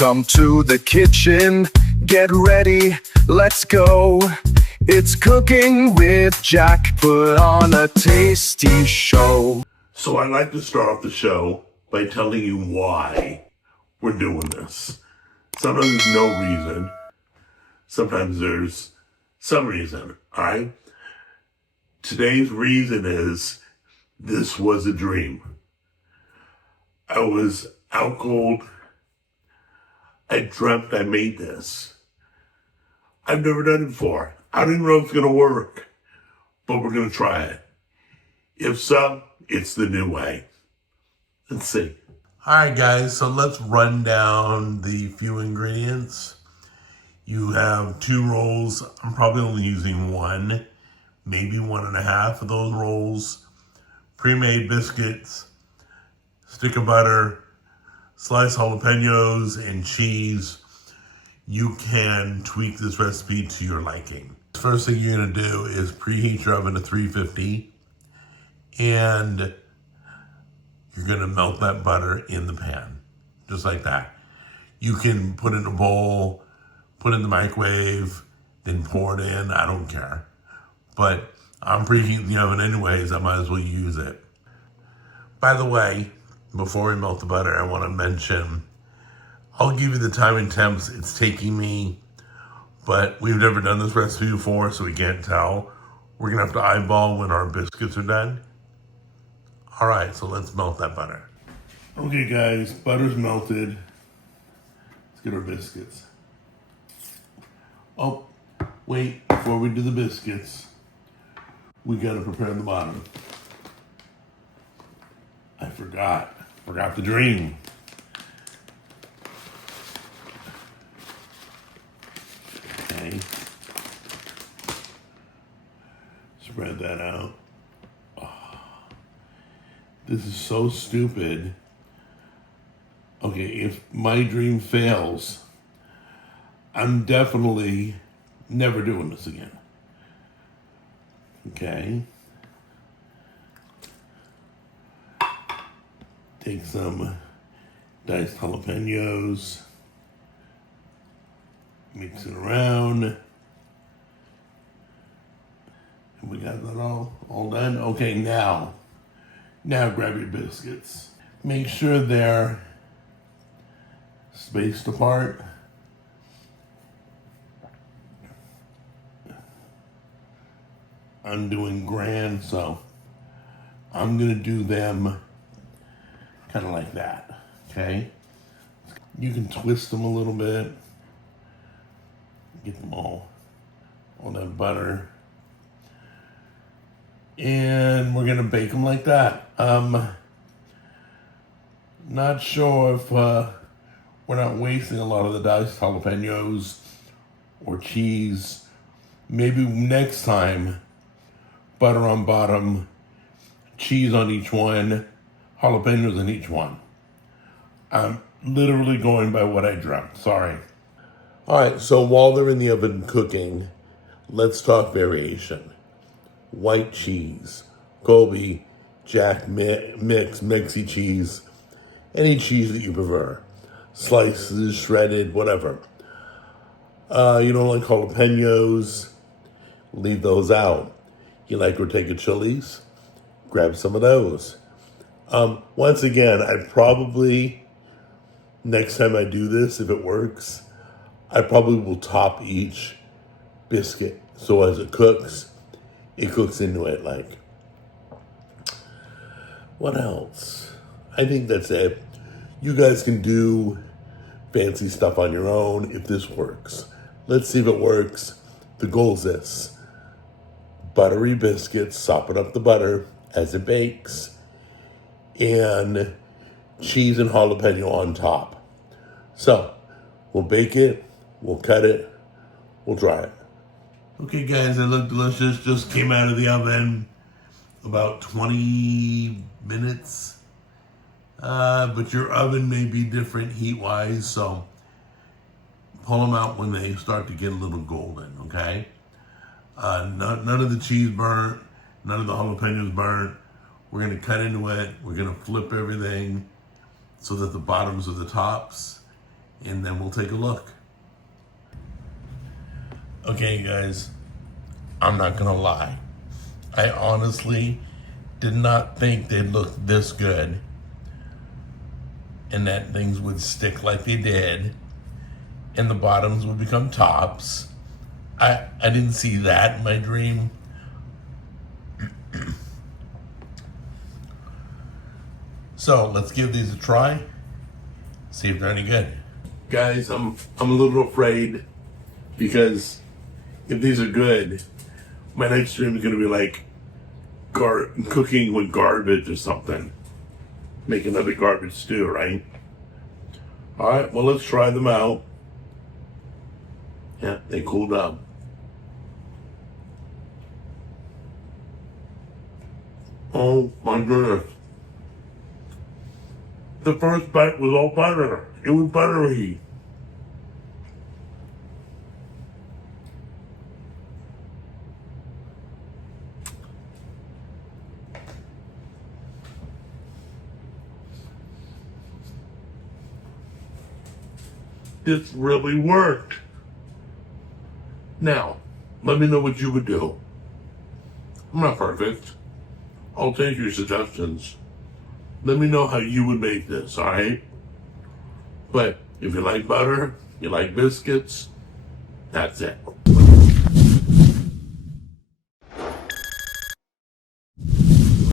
Welcome to the kitchen. Get ready, let's go. It's cooking with Jack. Put on a tasty show. So I'd like to start off the show by telling you why we're doing this. Sometimes there's no reason. Sometimes there's some reason, alright? Today's reason is this was a dream. I was out cold. I dreamt I made this. I've never done it before. I don't even know if it's going to work, but we're going to try it. If so, it's the new way. Let's see. Alright guys, so let's run down the few ingredients. You have 2 rolls. I'm probably only using 1, maybe 1.5 of those rolls. Pre-made biscuits, stick of butter, sliced jalapenos, and cheese. You can tweak this recipe to your liking. First thing you're gonna do is preheat your oven to 350, and you're gonna melt that butter in the pan, just like that. You can put it in a bowl, put it in the microwave, then pour it in, I don't care. But I'm preheating the oven anyways, I might as well use it. By the way, before we melt the butter, I wanna mention, I'll give you the time and temps it's taking me, but we've never done this recipe before, so we can't tell. We're gonna have to eyeball when our biscuits are done. All right, so let's melt that butter. Okay guys, butter's melted. Let's get our biscuits. Oh, wait, before we do the biscuits, we gotta prepare the bottom. I forgot the dream. Okay. Spread that out. This is so stupid. Okay, if my dream fails, I'm definitely never doing this again. Okay. Take some diced jalapenos. Mix it around. And we got that all done. Okay, now grab your biscuits. Make sure they're spaced apart. I'm doing grand, so I'm gonna do them kind of like that, okay? You can twist them a little bit. Get them all on that butter. And we're gonna bake them like that. Not sure if we're not wasting a lot of the diced jalapenos or cheese. Maybe next time, butter on bottom, cheese on each one, jalapenos on each one. I'm literally going by what I dreamt, sorry. All right, so while they're in the oven cooking, let's talk variation. White cheese, Colby, Jack mix, mixy cheese, any cheese that you prefer. Slices, shredded, whatever. You don't like jalapenos, leave those out. You like Ortega chilies, grab some of those. Once again, I probably, next time I do this, if it works, I probably will top each biscuit. So as it cooks into it like. What else? I think that's it. You guys can do fancy stuff on your own if this works. Let's see if it works. The goal is this. Buttery biscuits, soften up the butter as it bakes, and cheese and jalapeno on top. So, we'll bake it, we'll cut it, we'll dry it. Okay guys, it looked delicious. Just came out of the oven about 20 minutes. But your oven may be different heat-wise, so pull them out when they start to get a little golden, okay? None of the cheese burnt, none of the jalapenos burnt. We're gonna cut into it. We're gonna flip everything so that the bottoms are the tops. and then we'll take a look. Okay, guys, I'm not gonna lie. I honestly did not think they'd look this good and that things would stick like they did and the bottoms would become tops. I didn't see that in my dream. So let's give these a try, see if they're any good. Guys, I'm a little afraid because if these are good, my next dream is gonna be like cooking with garbage or something. Make another garbage stew, right? All right, well, let's try them out. Yeah, they cooled up. Oh my goodness. The first bite was all butter. It was buttery. This really worked. Now, let me know what you would do. I'm not perfect. I'll take your suggestions. Let me know how you would make this, alright? But if you like butter, you like biscuits, that's it.